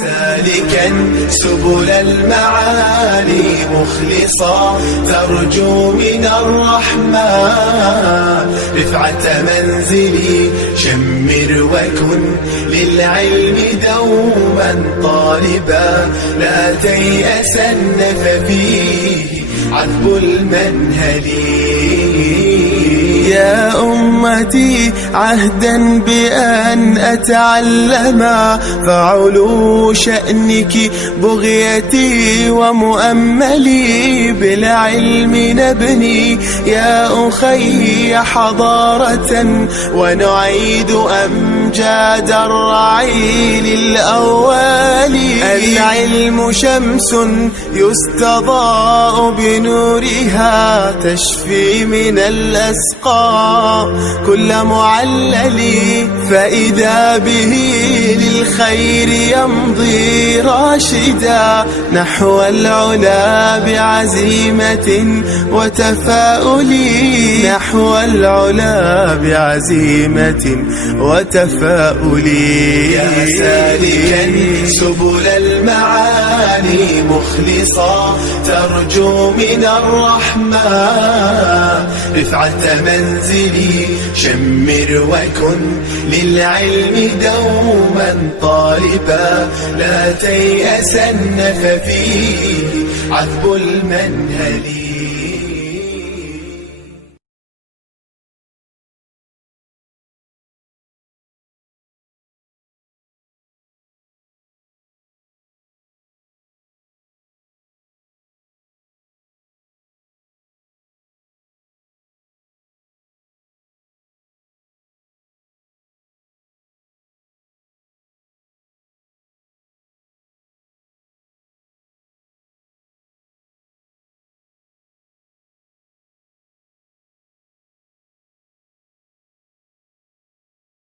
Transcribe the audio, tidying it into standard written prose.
سالكا سبل المعالي مخلصا ترجو من الرحمن رفعة منزلي شمر وكن للعلم دوما طالبا لا تيأسن ففيه عذب المنهل. يا أمتي عهدا بأن أتعلم فعلو شأنك بغيتي ومؤملي بالعلم نبني يا أخي حضارة ونعيد أمجاد الرعيل الأول. العلم شمس يستضاء بنورها تشفي من الأسقام كل معلل فإذا به للخير يمضي راشدا نحو العلا بعزيمة وتفاؤل نحو العلا بعزيمة وتفاؤل. يا سالكا سبل المعالي مخلصا ترجو من الرحمن رفعة منزلي شمر وكن للعلم دوما طالبا لا تيأسن ففيه عذب المنهل.